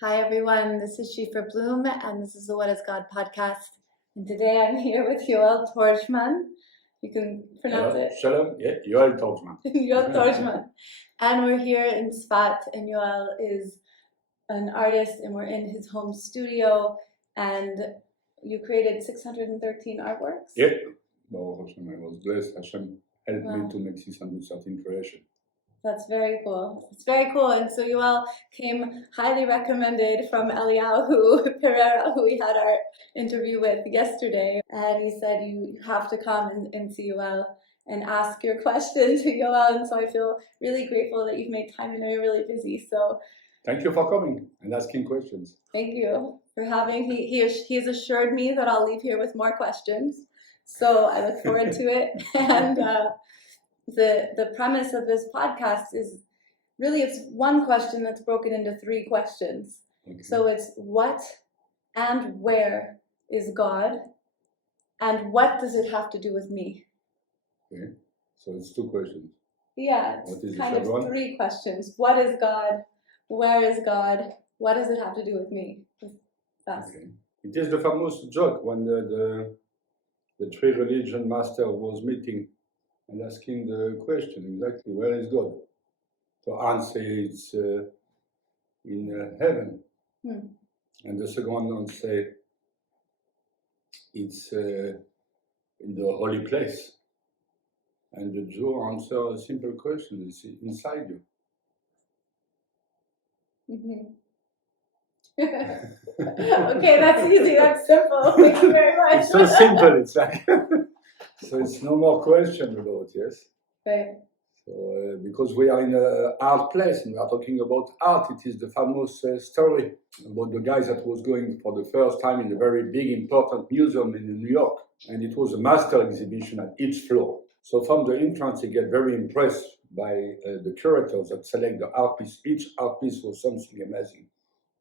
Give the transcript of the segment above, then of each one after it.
Hi everyone, this is Shifa Bloom and this is the What is God podcast. And today I'm here with Yoel Tordjman. You can pronounce it. Shalom, Yoel Tordjman. Yoel Tordjman. And we're here in Sfat, and Yoel is an artist and we're in his home studio, and you created 613 artworks? Yeah. Well, Hashem, I was blessed. Hashem helped me to make 613 creation. That's very cool. It's very cool. And so Yoel came highly recommended from Eliyahu Pereira, who we had our interview with yesterday. And he said, you have to come and see Yoel and ask your questions to Yoel. And so I feel really grateful that you've made time. I know you're really busy. So thank you for coming and asking questions. Thank you for having. He has assured me that I'll leave here with more questions. So I look forward to it. And the premise of this podcast is really, it's one question that's broken into three questions. Okay. So it's what and where is God, and what does it have to do with me? Okay, so it's two questions. Yeah, it's kind of three questions. What is God? Where is God? What does it have to do with me? Okay. It is the famous joke when the three religion master was meeting and asking the question exactly, where is God? To answer, it's in heaven. And the second one say, it's in the holy place. And the Jew answer a simple question, it's inside you. Okay, that's easy, that's simple. Thank you very much. It's so simple, it's like, so it's no more question about, yes? Right. So, because we are in an art place and we are talking about art, it is the famous story about the guy that was going for the first time in a very big, important museum in New York. And it was a master exhibition at each floor. So from the entrance, he get very impressed by the curators that select the art piece. Each art piece was something amazing.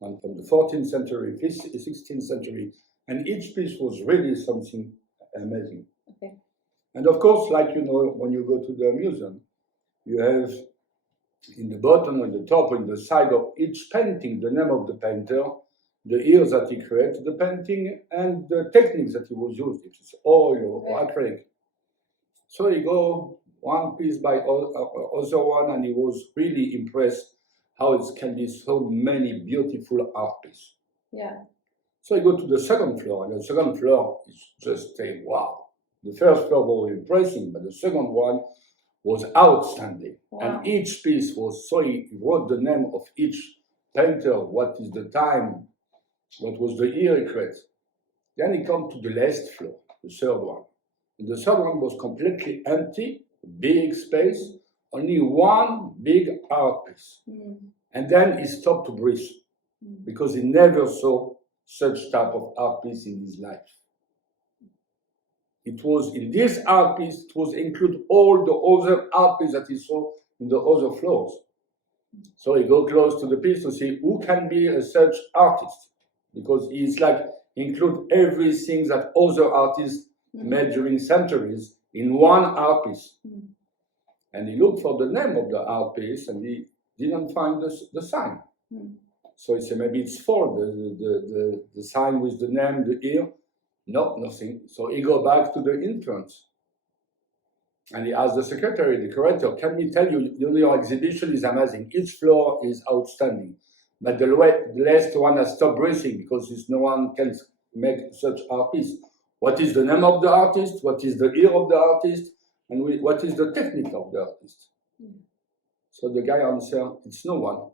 And from the 14th century, 16th century, and each piece was really something amazing. Okay. And of course, like you know, when you go to the museum, you have in the bottom, on the top, on the side of each painting, the name of the painter, the year that he created the painting, and the techniques that he was used, if it's oil or acrylic. So he go one piece by other one, and he was really impressed how it can be so many beautiful art pieces. Yeah. So you go to the second floor, and the second floor is just a wow. The first floor was impressive, but the second one was outstanding. Wow. And each piece was, so he wrote the name of each painter, what is the time, what was the year he created. Then he come to the last floor, the third one. And the third one was completely empty, big space, only one big art piece. And then he stopped to breathe because he never saw such type of art piece in his life. It was in this art piece, it was include all the other art pieces that he saw in the other floors. So he go close to the piece to see who can be a such artist, because he's like include everything that other artists made during centuries in one art piece. And he looked for the name of the art piece and he didn't find the sign. So he said, maybe it's for the sign with the name, the year. No, nothing. So he go back to the entrance. And he asked the secretary, the curator, can we tell you, your exhibition is amazing. Each floor is outstanding. But the last one has stopped breathing because no one can make such art piece. What is the name of the artist? What is the year of the artist? And what is the technique of the artist? So the guy answered, it's no one.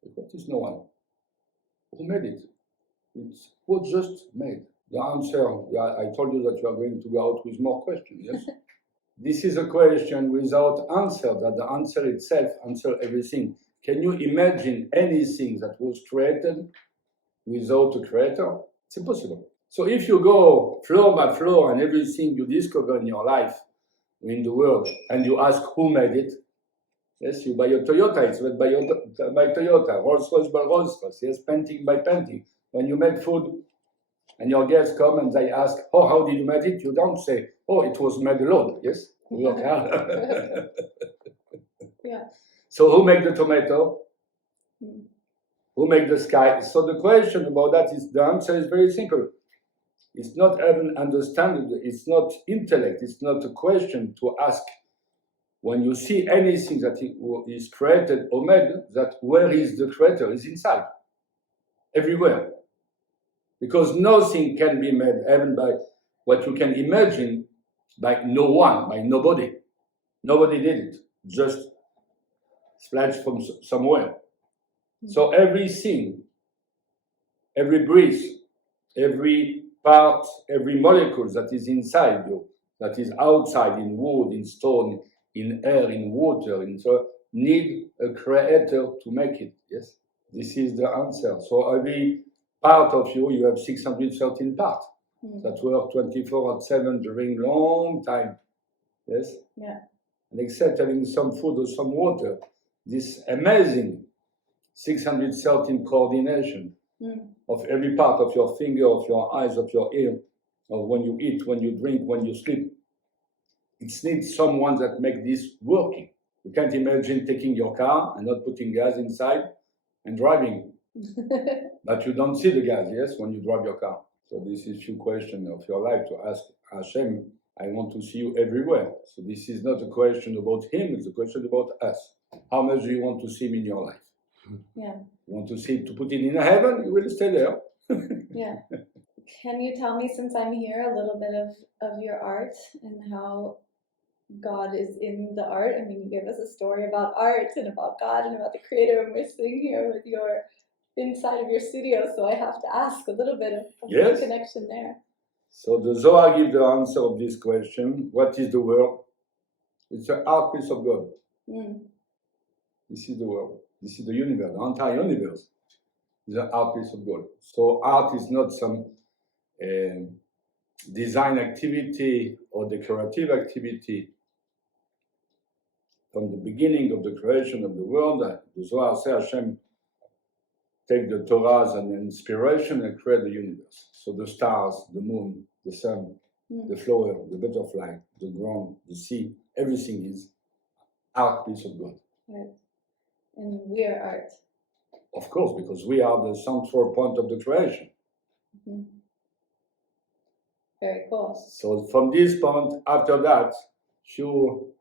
What is no one? Who made it? It was just made. The answer, I told you that you are going to go out with more questions, yes? This is a question without answer, that the answer itself answers everything. Can you imagine anything that was created without a creator? It's impossible. So if you go floor by floor and everything you discover in your life, in the world, and you ask who made it, yes, you buy a Toyota, it's made by Toyota, Rolls-Royce by Rolls-Royce, yes, painting by painting. When you make food and your guests come and they ask, oh, how did you make it? You don't say, oh, it was made alone, yes? Yeah. So who made the tomato? Who made the sky? So the question about that is, the answer is very simple. It's not even understanding, it's not intellect, it's not a question to ask. When you see anything that is created or made, that where is the creator? Is inside, everywhere. Because nothing can be made, even by what you can imagine, by no one, by nobody. Nobody did it, just splashed from somewhere. So everything, every breath, every part, every molecule that is inside you, that is outside in wood, in stone, in air, in water, in so need a creator to make it. Yes, this is the answer. So every part of you, you have 613 parts that work 24/7 during long time. Yes. Yeah. And except having some food or some water, this amazing 613 coordination of every part of your finger, of your eyes, of your ear, of when you eat, when you drink, when you sleep. It needs someone that makes this working. You can't imagine taking your car and not putting gas inside and driving. But you don't see the gas, yes, when you drive your car. So this is a few questions of your life to ask Hashem. I want to see you everywhere. So this is not a question about him, it's a question about us. How much do you want to see him in your life? Yeah. You want to see, to put it in heaven, you will stay there. Yeah. Can you tell me, since I'm here, a little bit of your art and how God is in the art? I mean, you gave us a story about art and about God and about the Creator, and we're sitting here with your inside of your studio, so I have to ask a little bit of the connection there. So the Zohar gives the answer of this question. What is the world? It's an art piece of God. This is the world. This is the universe. The entire universe is an art piece of God. So art is not some design activity or decorative activity. From the beginning of the creation of the world, the Zohar says Hashem take the Torah as an inspiration and create the universe. So the stars, the moon, the sun, the flower, the butterfly, the ground, the sea, everything is art piece of God. Right. And we are art. Of course, because we are the central point of the creation. Very cool. So from this point, after that, few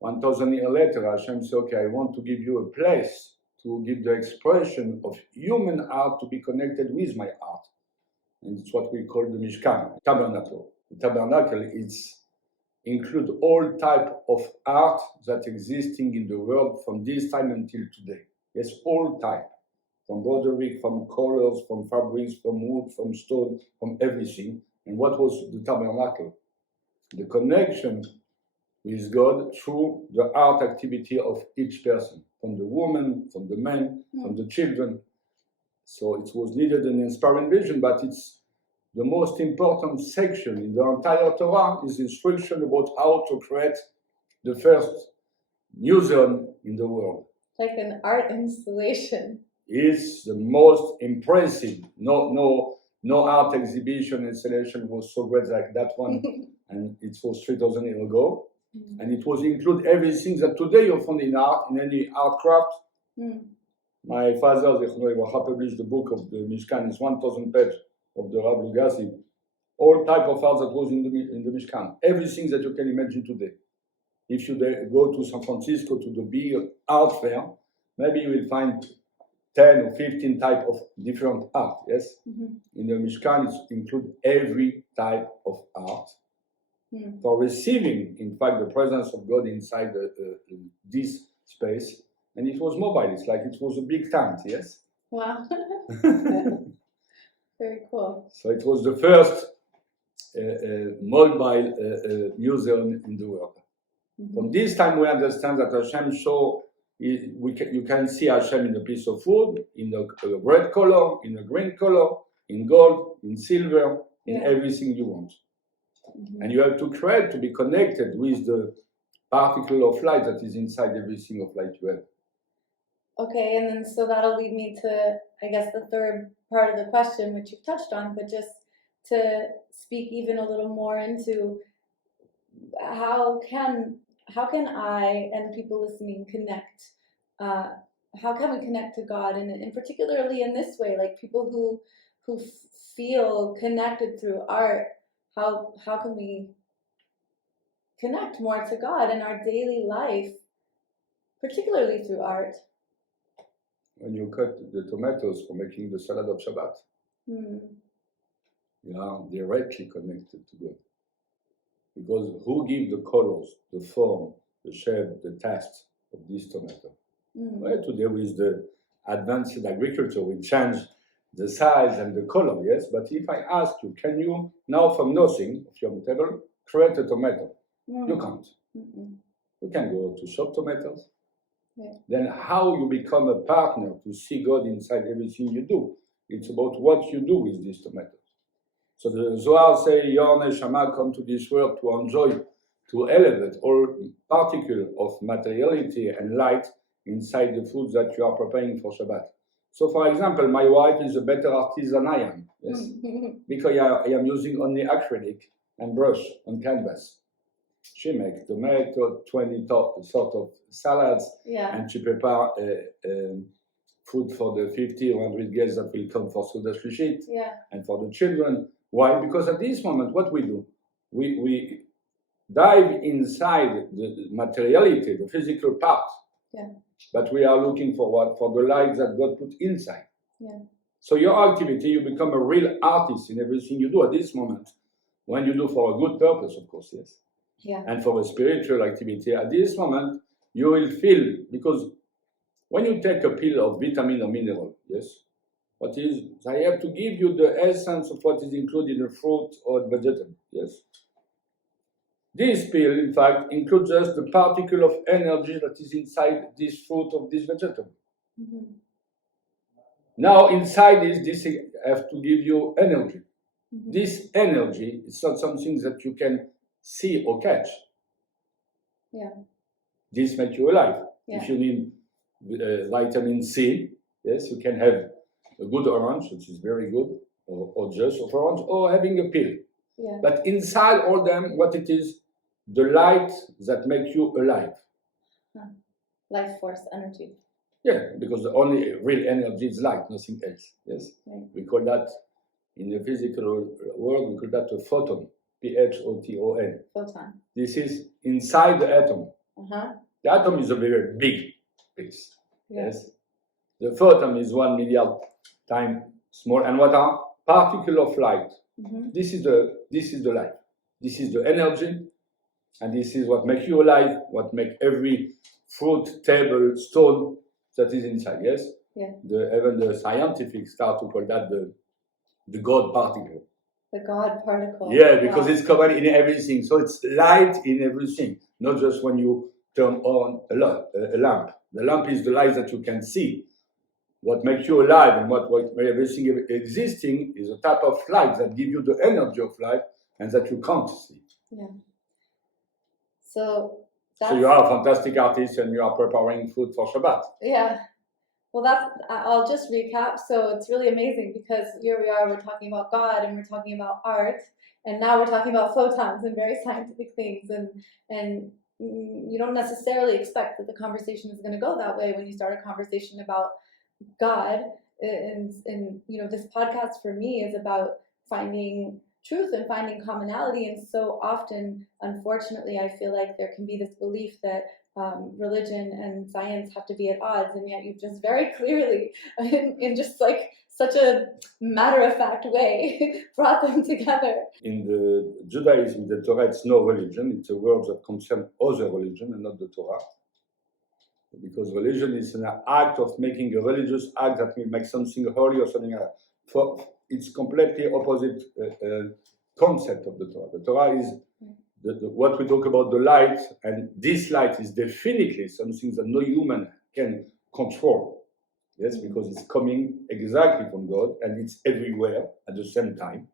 1,000 years later, Hashem said, okay, I want to give you a place to give the expression of human art to be connected with my art. And it's what we call the Mishkan, tabernacle. The tabernacle include all type of art that existing in the world from this time until today. Yes, all type. From broderick, from colors, from fabrics, from wood, from stone, from everything. And what was the tabernacle? The connection with God through the art activity of each person, from the woman, from the man, from the children. So it was needed an inspiring vision, but it's the most important section in the entire Torah is instruction about how to create the first museum in the world. Like an art installation. It's the most impressive. No art exhibition installation was so great like that one, and it was 3,000 years ago. And it was include everything that today you find in art, in any art craft. My father, published the book of the Mishkan. It's 1,000 pages of the Rav Lugassi. All type of art that was in the Mishkan. Everything that you can imagine today. If you go to San Francisco to the big art fair, maybe you will find 10 or 15 type of different art. Yes, in the Mishkan, it includes every type of art. For receiving, in fact, the presence of God inside this space, and it was mobile. It's like it was a big tent, yes? Wow. Very cool. So it was the first mobile museum in the world. From this time, we understand that Hashem show, you can see Hashem in a piece of wood, in a red color, in a green color, in gold, in silver, in everything you want. And you have to create to be connected with the particle of light that is inside everything of light you have. Okay, and then so that'll lead me to, I guess, the third part of the question, which you've touched on, but just to speak even a little more into how can I and people listening connect how can we connect to God, and particularly in this way, like people who feel connected through art, how can we connect more to God in our daily life, particularly through art? When you cut the tomatoes for making the salad of Shabbat, you are directly connected to God. Because who gives the colors, the form, the shape, the taste of this tomato? Well, today with the advanced agriculture, we change the size and the color, yes? But if I ask you, can you now from nothing, of your table, create a tomato? You can't. You can go to shop tomatoes. Yeah. Then how you become a partner to see God inside everything you do? It's about what you do with these tomatoes. So the Zohar say, your neshama come to this world to enjoy, to elevate all particle of materiality and light inside the food that you are preparing for Shabbat. So for example, my wife is a better artist than I am, yes? Because I am using only acrylic and brush on canvas. She makes tomato, 20 sort of salads, and she prepare food for the 50 or 100 guests that will come for Suda Shlishit and for the children. Why? Because at this moment, what we do, we dive inside the materiality, the physical part, but we are looking for what? For the light that God put inside. So your activity, you become a real artist in everything you do at this moment, when you do for a good purpose, of course, yes. And for a spiritual activity, at this moment, you will feel, because when you take a pill of vitamin or mineral, yes, what is, I have to give you the essence of what is included in a fruit or vegetable, yes. This pill, in fact, includes just the particle of energy that is inside this fruit of this vegetable. Now, inside this have to give you energy. This energy is not something that you can see or catch. This makes you alive. If you need vitamin C, yes, you can have a good orange, which is very good, or just of orange, or having a pill. But inside all them, what it is, the light that makes you alive. Life force energy. Yeah, because the only real energy is light, nothing else. Yes, we call that in the physical world. We call that a photon, P-H-O-T-O-N. Photon. This is inside the atom. The atom is a very big piece. Yes, the photon is 1 milliard times small. And what are particles of light? This is the light. This is the energy. And this is what makes you alive, what makes every fruit, table, stone that is inside, yes? Even the scientific start to call that the God particle. The God particle. Yeah, because it's covered in everything. So it's light in everything, not just when you turn on a lamp. The lamp is the light that you can see. What makes you alive and what everything existing is a type of light that gives you the energy of life and that you can't see. So you are a fantastic artist and you are preparing food for Shabbat. Well, I'll just recap. So it's really amazing because here we are, we're talking about God and we're talking about art, and now we're talking about photons and very scientific things, and you don't necessarily expect that the conversation is going to go that way when you start a conversation about God. And you know, this podcast for me is about finding truth and finding commonality, and so often, unfortunately, I feel like there can be this belief that religion and science have to be at odds, and yet you've just very clearly, in just like such a matter-of-fact way, brought them together. In the Judaism, the Torah, it's no religion. It's a word that concerns other religion and not the Torah. Because religion is an act of making a religious act that will make something holy or something like that. It's completely opposite concept of the Torah. The Torah is what we talk about, the light, and this light is definitely something that no human can control. Yes, because it's coming exactly from God and it's everywhere at the same time.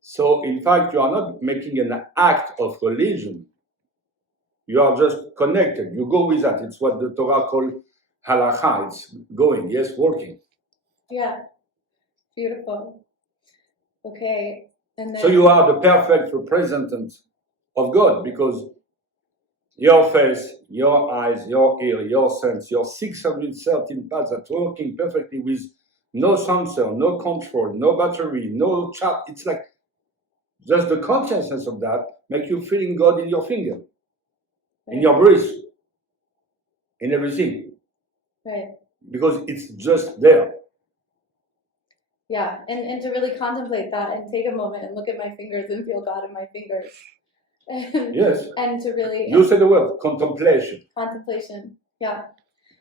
So, in fact, you are not making an act of religion. You are just connected. You go with that. It's what the Torah calls halakha. It's going, yes, working. Yeah. Beautiful. Okay. And then, so you are the perfect representative of God, because your face, your eyes, your ear, your sense, your 613 parts that are working perfectly with no sensor, no control, no battery, no chart. It's like just the consciousness of that make you feeling God in your finger, in your breath, in everything. Right. Because it's just there. Yeah, and to really contemplate that and take a moment and look at my fingers and feel God in my fingers. And, Yes. and to really... You said the word, contemplation. Contemplation, yeah.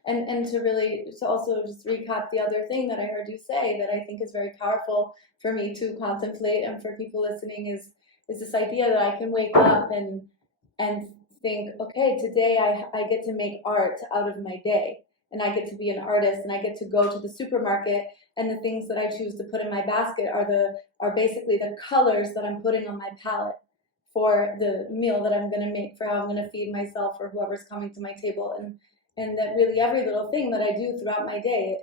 And to really, to also just recap the other thing that I heard you say that I think is very powerful for me to contemplate and for people listening is this idea that I can wake up and think, okay, today I get to make art out of my day, and I get to be an artist, and I get to go to the supermarket, and the things that I choose to put in my basket are basically the colors that I'm putting on my palette for the meal that I'm going to make, for how I'm going to feed myself or whoever's coming to my table, and that really every little thing that I do throughout my day,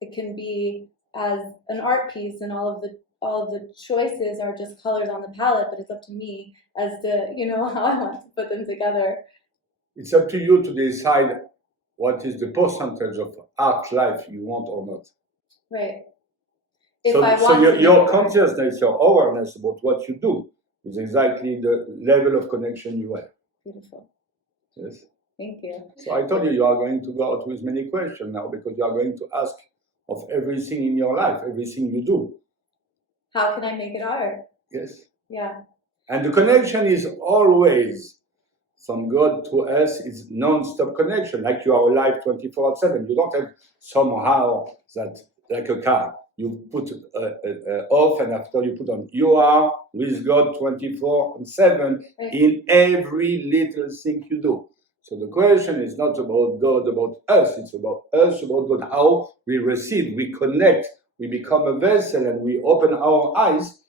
it can be as an art piece, and all of the choices are just colors on the palette, but it's up to me as to, how I want to put them together. It's up to you to decide what is the percentage of art life you want or not. Right. So your consciousness, your awareness about what you do is exactly the level of connection you have. Beautiful. Yes. Thank you. So I told you are going to go out with many questions now, because you are going to ask of everything in your life, everything you do. How can I make it art? Yes. Yeah. And the connection is always from God to us. It's non-stop connection, like you are alive 24/7. You don't have somehow that, like a car, you put off and after you put on. You are with God 24/7 in every little thing you do. So the question is not about God, about us. It's about us, about God, how we receive, we connect, we become a vessel, and we open our eyes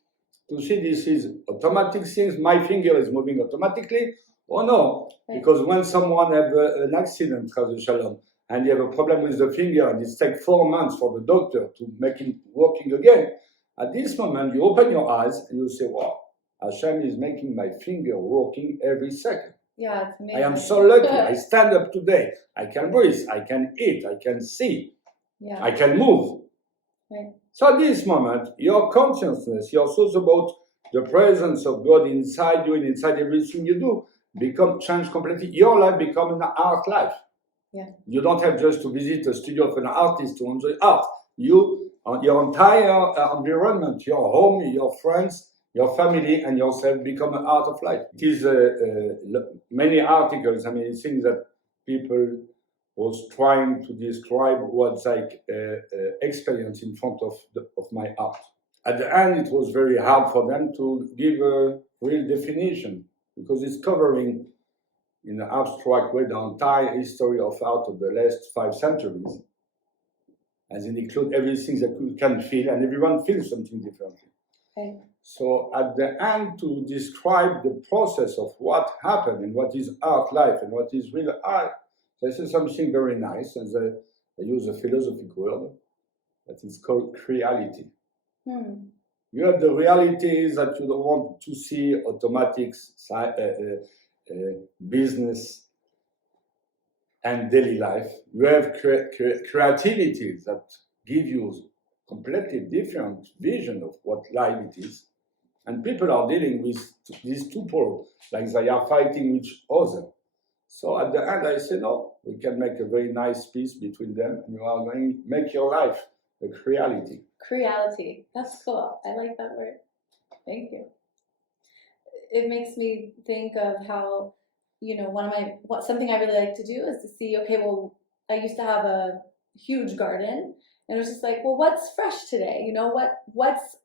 to see this is automatic things. My finger is moving automatically, or no? Because when someone have an accident, shalom, and you have a problem with the finger, and it takes 4 months for the doctor to make it working again, at this moment you open your eyes and you say, wow, Hashem is making my finger working every second. Yeah, it's amazing. I am so lucky. I stand up today. I can breathe. I can eat. I can see. Yeah. I can move. Right. So at this moment, your consciousness, your thoughts about the presence of God inside you and inside everything you do change completely. Your life becomes an art life. Yeah. You don't have just to visit a studio of an artist to enjoy art. Your entire environment, your home, your friends, your family, and yourself become an art of life. It is many articles, things that people was trying to describe what's like experience in front of my art. At the end, it was very hard for them to give a real definition, because it's covering in an abstract way the entire history of art of the last 5 centuries, as it includes everything that we can feel, and everyone feels something differently. Okay. So at the end, to describe the process of what happened and what is art life and what is real art, this is something very nice, and they use a philosophic word that is called Creality. You have the realities that you don't want to see, automatics, business, and daily life. You have creativity that give you completely different vision of what life it is. And people are dealing with these two poles, like they are fighting each other. So at the end, I said, no, we can make a very nice peace between them, and you are going to make your life a Creality. Creality. That's cool. I like that word. Thank you. It makes me think of how, something I really like to do is to see, okay, well, I used to have a huge garden, and it was just like, well, what's fresh today? What's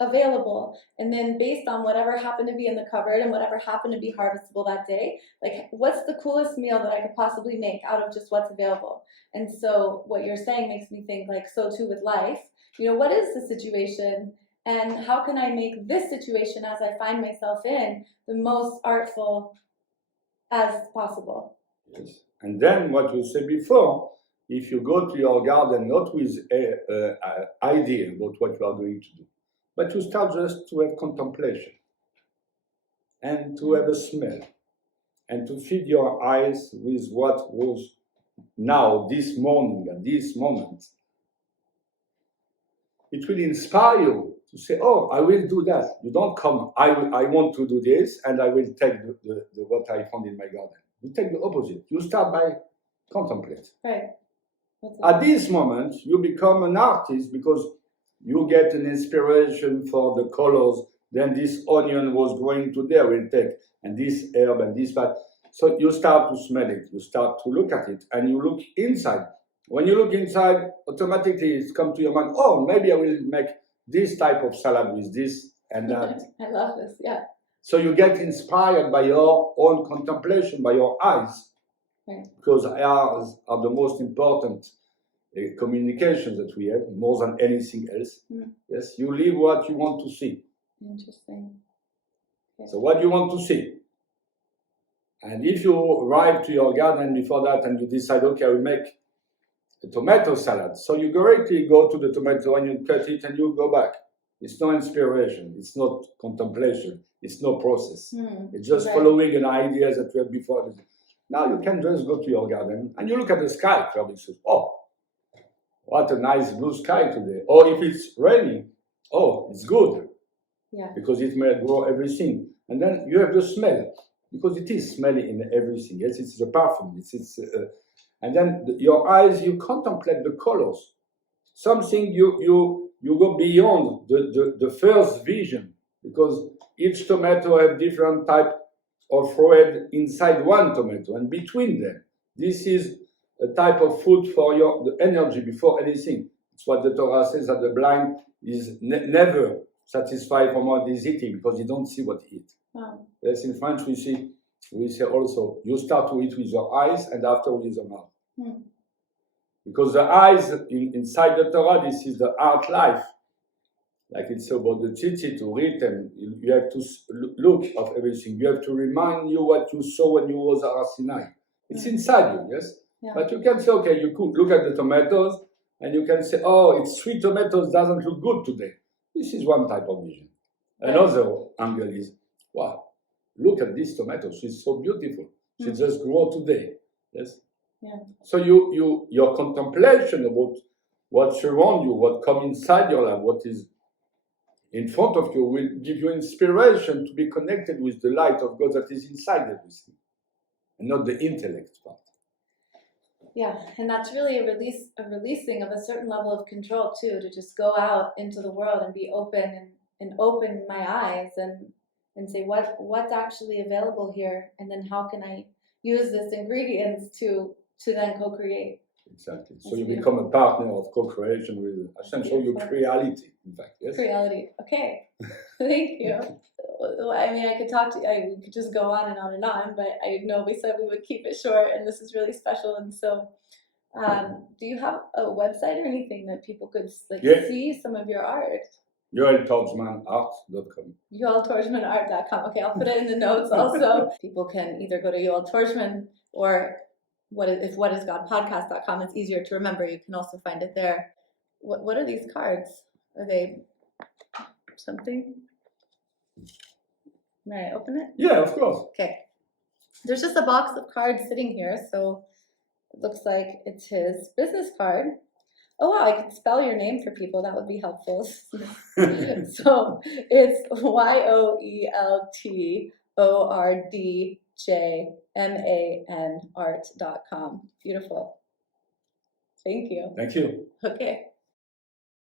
available? And then based on whatever happened to be in the cupboard and whatever happened to be harvestable that day, like, what's the coolest meal that I could possibly make out of just what's available? And so what you're saying makes me think, like, so too with life, what is the situation? And how can I make this situation, as I find myself in, the most artful as possible? Yes. And then what you said before, if you go to your garden not with an idea about what you are going to do, but to start just to have contemplation and to have a smell and to feed your eyes with what was now, this morning, at this moment, it will inspire you to say, oh, I will do that. You don't come, I want to do this, and I will take the what I found in my garden. You take the opposite. You start by contemplate. Right. At this moment, you become an artist because you get an inspiration for the colors. Then this onion was growing today, I will take, and this herb and this that. So you start to smell it, you start to look at it, and you look inside. When you look inside, automatically it comes to your mind, oh, maybe I will make this type of salad with this and that. I love this, yeah. So you get inspired by your own contemplation, by your eyes, right. Because eyes are the most important communications that we have, more than anything else. Mm. Yes, you live what you want to see. Interesting. Okay. So what you want to see. And if you arrive to your garden before that and you decide, okay, I will make a tomato salad. So you directly go to the tomato and you cut it and you go back. It's no inspiration. It's not contemplation. It's no process. It's just following an idea that you had before. Now you can just go to your garden and you look at the sky. Probably say, oh, what a nice blue sky today. Or if it's raining, oh, it's good. Yeah. Because it may grow everything. And then you have the smell. Because it is smelly in everything. Yes, it's the perfume. And then your eyes, you contemplate the colors. Something you go beyond the first vision, because each tomato has different type of red inside one tomato and between them. This is a type of food for the energy before anything. It's what the Torah says, that the blind is never satisfied from what he's eating because he don't see what he eats. Wow. Yes, in French we say also, you start to eat with your eyes and after with your mouth. Because the eyes inside the Torah, this is the art life. Like it's about the tzitzit, to read them. You have to look of everything. You have to remind you what you saw when you was at Sinai. It's inside you, yes? Yeah. But you can say, okay, you could look at the tomatoes and you can say, oh, it's sweet tomatoes, doesn't look good today. This is one type of vision. Right. Another angle is, wow, look at this tomato. She's so beautiful. She just grew today. Yes? Yeah. So your contemplation about what surrounds you, what comes inside your life, what is in front of you, will give you inspiration to be connected with the light of God that is inside everything, and not the intellect part. Yeah, and that's really a releasing of a certain level of control too, to just go out into the world and be open and open my eyes and say what's actually available here, and then how can I use this ingredients to then co-create. Exactly. So you become a partner of co-creation with Hashem. So you Creality, in fact. Yes. Creality. Okay. Thank you. I mean, we could just go on and on and on, but I know we said we would keep it short, and this is really special. And so, do you have a website or anything that people could see some of your art? Yoel Tordjman art.com. YoelTordjmanArt.com. Okay, I'll put it in the notes also. People can either go to Yoel Tordjman or whatisgodpodcast.com. It's easier to remember. You can also find it there. What are these cards? Are they something? May I open it? Yeah, of course. Okay. There's just a box of cards sitting here, so it looks like it's his business card. Oh wow, I could spell your name for people. That would be helpful. So it's YoelTordjman art.com. Beautiful. Thank you. Thank you. Okay.